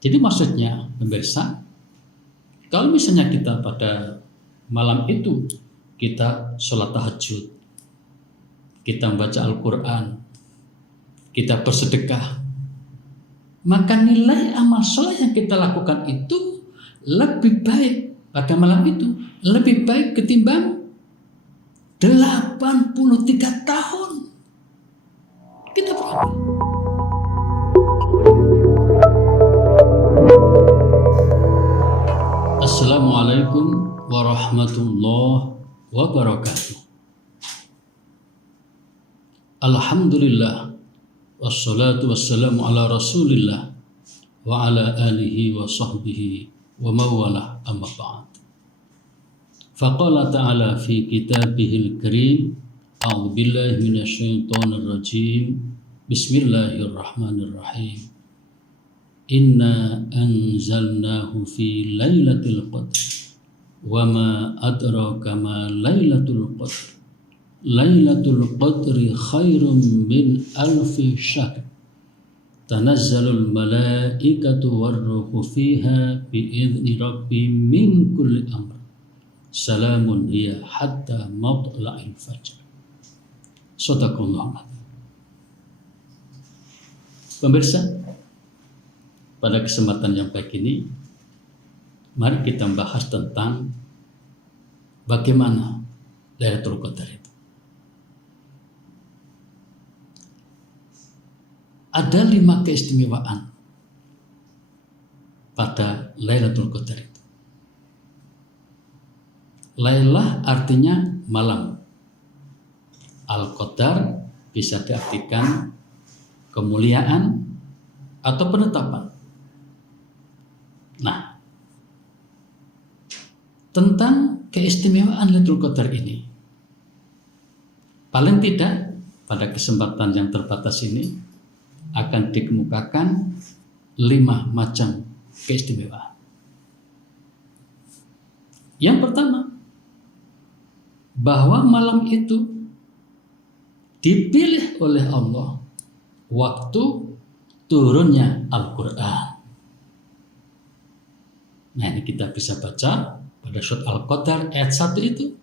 Jadi maksudnya pemirsa, kalau misalnya kita pada malam itu kita sholat tahajud, kita membaca Al-Quran, kita bersedekah, maka nilai amal soleh yang kita lakukan itu lebih baik pada malam itu, lebih baik ketimbang 83 tahun kita beramal. Assalamualaikum warahmatullahi wabarakatuh. Alhamdulillah, wassalatu wassalamu ala rasulillah wa ala alihi wa sahbihi wa mawalah, amma ba'd. Faqala ta'ala fi kitabihil karim, a'udzu billahi minasyaitonir rajim, bismillahirrahmanirrahim. Inna anzalnahu fi lailatul qadr wa ma adraka ma lailatul qadr. Lailatul qadri khairum min alfi syahr. Tanazzalul malaikatu warruhu fiha bi'izni rabbihim min kulli amr. Salamun hiya hatta matla'il fajr. Shadaqallahu. Pemirsa, pada kesempatan yang baik ini, mari kita membahas tentang bagaimana Lailatul Qadar itu. Ada 5 keistimewaan pada Lailatul Qadar itu. Lailah artinya malam. Al-Qadar bisa diartikan kemuliaan atau penetapan. Nah, tentang keistimewaan Lailatul Qadar ini, paling tidak pada kesempatan yang terbatas ini akan dikemukakan 5 macam keistimewaan. Yang pertama, bahwa malam itu dipilih oleh Allah waktu turunnya Al-Quran. Nah, ini kita bisa baca pada surat Al-Qadar ayat 1 itu.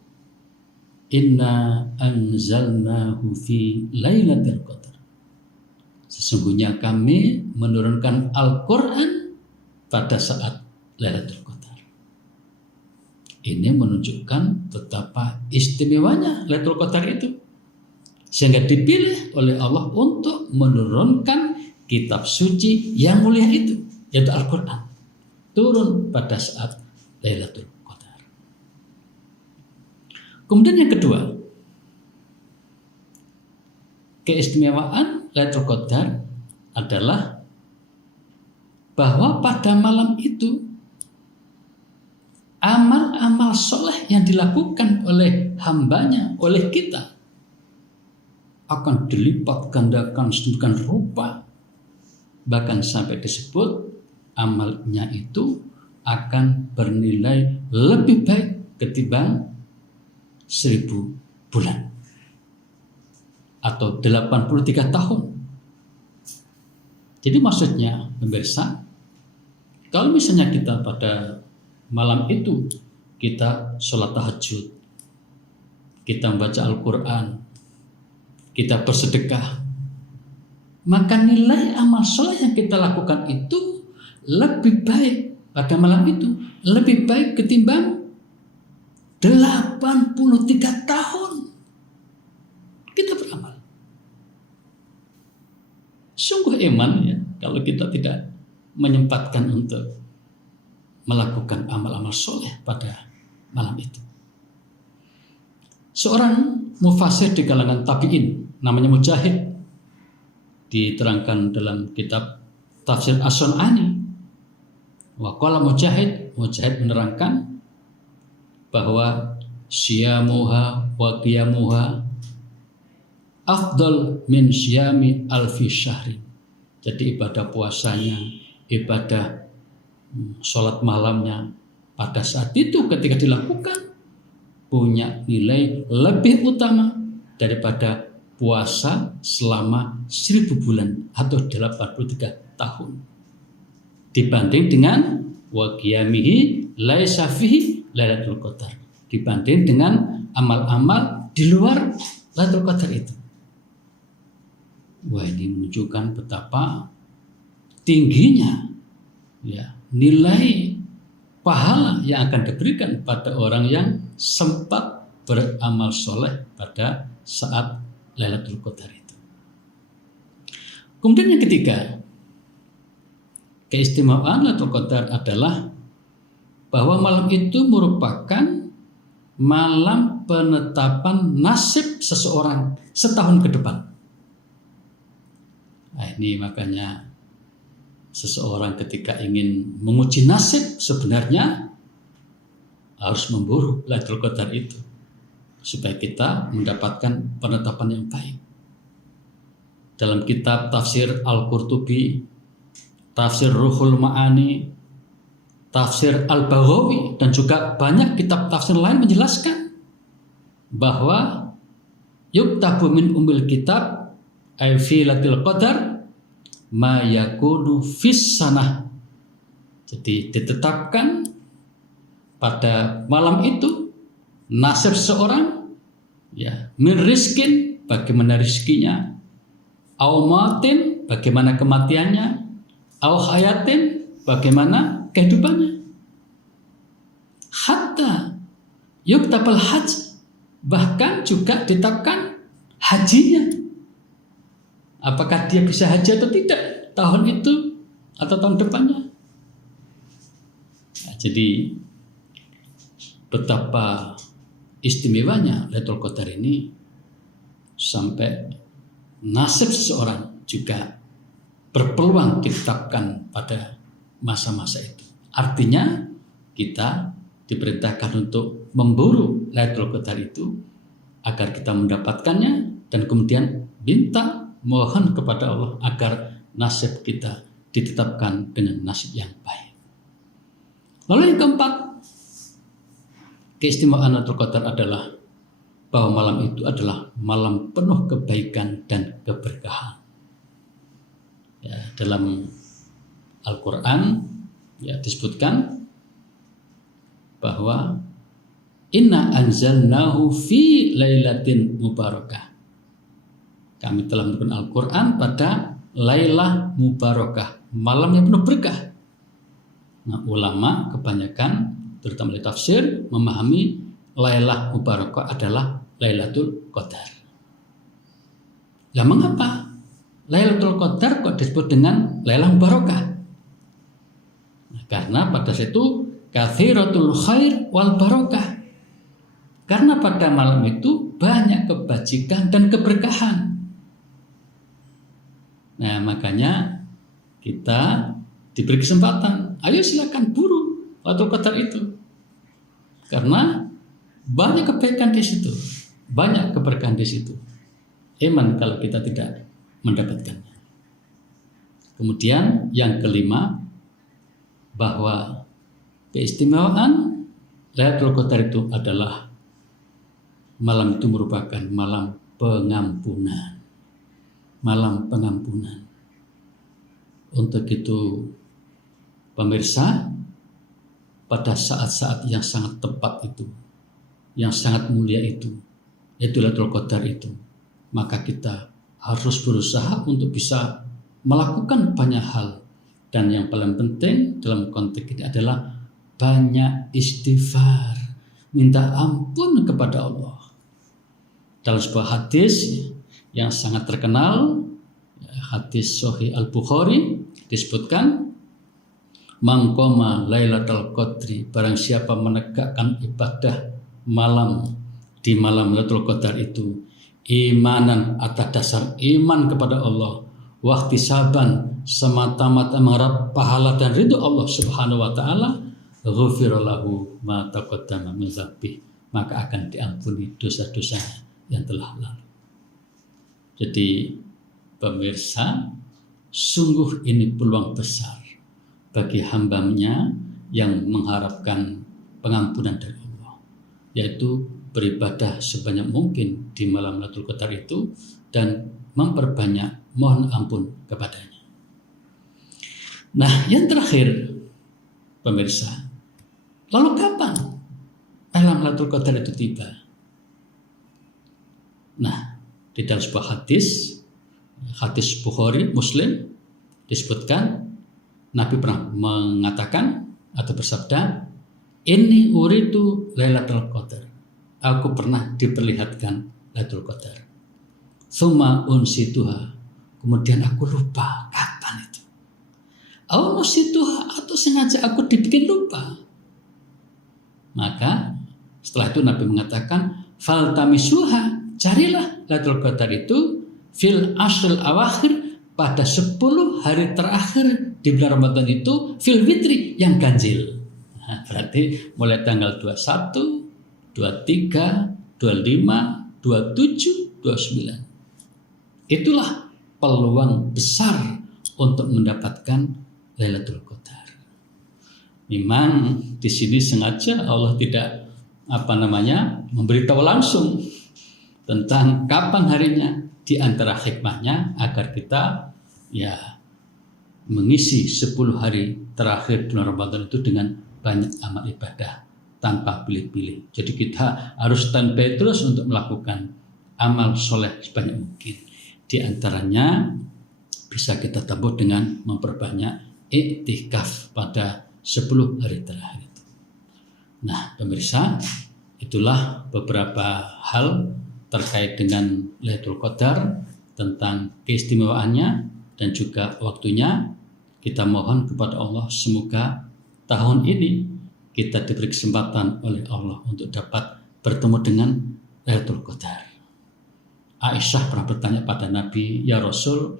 Inna anzalnahu fi lailatul qadar. Sesungguhnya kami menurunkan Al-Quran pada saat Lailatul Qadar. Ini menunjukkan betapa istimewanya Lailatul Qadar itu, sehingga dipilih oleh Allah untuk menurunkan kitab suci yang mulia itu, yaitu Al-Quran, turun pada saat Lailatul Qadar. Kemudian yang kedua, keistimewaan Lailatul Qadar adalah bahwa pada malam itu amal-amal soleh yang dilakukan oleh hambanya, oleh kita, akan dilipat gandakan sedemikian rupa, bahkan sampai disebut amalnya itu akan bernilai lebih baik ketimbang 1000 bulan atau 83 tahun. Jadi maksudnya pemirsa, kalau misalnya kita pada malam itu kita sholat tahajud, kita membaca Al-Quran, kita bersedekah, maka nilai amal soleh yang kita lakukan itu lebih baik pada malam itu, lebih baik ketimbang 83 tahun kita beramal. Sungguh iman ya, kalau kita tidak menyempatkan untuk melakukan amal-amal soleh pada malam itu. Seorang mufasir di kalangan tabi'in namanya Mujahid, diterangkan dalam kitab Tafsir As-Sun'ani. Wa qala Mujahid menerangkan bahwa syiamuha wa qiyamuha afdal min syiyami alfi syahri. Jadi ibadah puasanya, ibadah sholat malamnya pada saat itu ketika dilakukan punya nilai lebih utama daripada puasa selama 1000 bulan atau 83 tahun. dibanding dengan wa qiyamihi laisa fihi lailatul qadar, dibanding dengan amal-amal di luar Lailatul Qadar itu. Wah, ini menunjukkan betapa tingginya ya nilai pahala yang akan diberikan pada orang yang sempat beramal soleh pada saat Lailatul Qadar itu. Kemudian yang ketiga, keistimewaan Lailatul Qadar adalah bahwa malam itu merupakan malam penetapan nasib seseorang setahun ke depan. Nah, ini makanya seseorang ketika ingin menguji nasib sebenarnya harus memburu Lailatul Qadar itu supaya kita mendapatkan penetapan yang baik. Dalam kitab tafsir Al-Qurtubi, tafsir Ruhul Ma'ani, tafsir Al-Baghawi, dan juga banyak kitab tafsir lain menjelaskan bahwa yuktabu min umil kitab ay fi Lailatul Qadar ma yakunu fis sanah. Jadi ditetapkan pada malam itu nasib seorang ya, min rizkin, bagaimana rizkinya, au matin, bagaimana kematiannya, au hayatin, bagaimana kehidupannya, hatta yuktabal hajj, bahkan juga ditetapkan hajinya. Apakah dia bisa haji atau tidak tahun itu atau tahun depannya. Nah, jadi betapa istimewanya Lailatul Qadar ini sampai nasib seseorang juga berpeluang ditetapkan pada masa-masa itu. Artinya kita diperintahkan untuk memburu Lailatul Qadar itu agar kita mendapatkannya dan kemudian minta, mohon kepada Allah agar nasib kita ditetapkan dengan nasib yang baik. Lalu yang keempat, keistimewaan Lailatul Qadar adalah bahwa malam itu adalah malam penuh kebaikan dan keberkahan. Ya, dalam Al-Quran ya disebutkan bahwa inna anzalnahu fi lailatin mubarakah. Kami telah menurunkan Al-Quran pada Lailah Mubarakah, malam yang penuh berkah. Nah, ulama kebanyakan terutama di tafsir memahami Lailah Mubarakah adalah Lailatul Qadar. Lah mengapa Lailatul Qadar kok disebut dengan Lailah Mubarakah? Nah, karena pada situ katsiratul khair wal barakah. Karena pada malam itu banyak kebajikan dan keberkahan. Nah, makanya kita diberi kesempatan, ayo silakan buru Lailatul Qadar itu. Karena banyak kebaikan di situ, banyak keberkahan di situ. Iman kalau kita tidak mendapatkannya. Kemudian yang kelima, bahwa keistimewaan Lailatul Qadar itu adalah malam itu merupakan malam pengampunan. Malam pengampunan. Untuk itu pemirsa, pada saat-saat yang sangat tepat itu, yang sangat mulia itu, yaitu Lailatul Qadar itu, maka kita harus berusaha untuk bisa melakukan banyak hal. Dan yang paling penting dalam konteks ini adalah banyak istighfar, minta ampun kepada Allah. Dalam sebuah hadis yang sangat terkenal, hadis Sahih Al-Bukhari, disebutkan man qama Lailatul Qadri, barang siapa menegakkan ibadah malam di malam Lailatul Qadar itu imanan, atas dasar iman kepada Allah, wahtisaban, semata-mata mengharap pahala dan ridho Allah Subhanahu wa taala, ghufira lahu ma taqaddama min dzambih, maka akan diampuni dosa-dosanya yang telah lalu. Jadi pemirsa, sungguh ini peluang besar bagi hambanya yang mengharapkan pengampunan dari Allah, yaitu beribadah sebanyak mungkin di malam Lailatul Qadar itu dan memperbanyak mohon ampun kepadanya. Nah, yang terakhir, pemirsa, lalu kapan malam Lailatul Qadar itu tiba? Nah, di dalam sebuah hadis Bukhari, Muslim, disebutkan Nabi pernah mengatakan atau bersabda, "Inni uridu Lailatul Qadar." Aku pernah diperlihatkan Lailatul Qadar. Tsumma unsituha. Kemudian aku lupa kapan itu. Au unsituha, atau sengaja aku dibikin lupa. Maka setelah itu Nabi mengatakan, "Faltamisuha." Carilah Lailatul Qadar itu fil ashril awakhir, pada 10 hari terakhir di bulan Ramadan itu, fil witri, yang ganjil. Nah, berarti mulai tanggal 21, 23, 25, 27, 29. Itulah peluang besar untuk mendapatkan Lailatul Qadar. Memang di sini sengaja Allah tidak memberitahu langsung tentang kapan harinya, di antara hikmahnya agar kita mengisi 10 hari terakhir bulan Ramadan itu dengan banyak amal ibadah tanpa pilih-pilih. Jadi kita harus standby terus untuk melakukan amal soleh sebanyak mungkin. Di antaranya bisa kita tabur dengan memperbanyak iktikaf pada 10 hari terakhir itu. Nah, pemirsa, itulah beberapa hal terkait dengan Lailatul Qadar, tentang keistimewaannya dan juga waktunya. Kita mohon kepada Allah semoga tahun ini kita diberi kesempatan oleh Allah untuk dapat bertemu dengan Lailatul Qadar. Aisyah pernah bertanya pada Nabi, "Ya Rasul,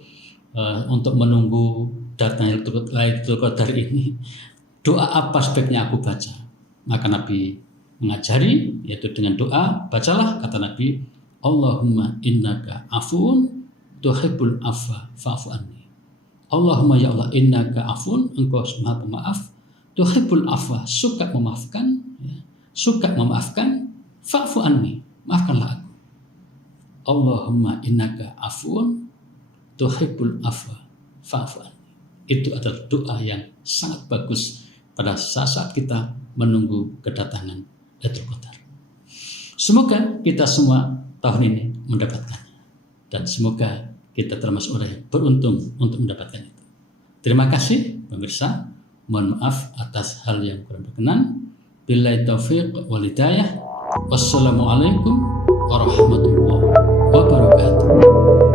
untuk menunggu datangnya Lailatul Qadar ini, doa apa sebaiknya aku baca?" Maka Nabi mengajari, yaitu dengan doa, bacalah, kata Nabi, "Allahumma innaka afuun tuhibbul afwa fa'fu anni." Allahumma, ya Allah, innaka afuun, engkau maha pemaaf, tuhibbul afwa, suka memaafkan, fa'fu anni, maafkanlah aku. Allahumma innaka afuun tuhibbul afwa fa'fu anni. Itu adalah doa yang sangat bagus pada saat kita menunggu kedatangan Lailatul Qadar. Semoga kita semua tahun ini mendapatkannya, dan semoga kita termasuk orang yang beruntung untuk mendapatkan itu. Terima kasih pemirsa. Mohon maaf atas hal yang kurang berkenan. Billahi taufiq wal hidayah. Wassalamualaikum warahmatullahi wabarakatuh.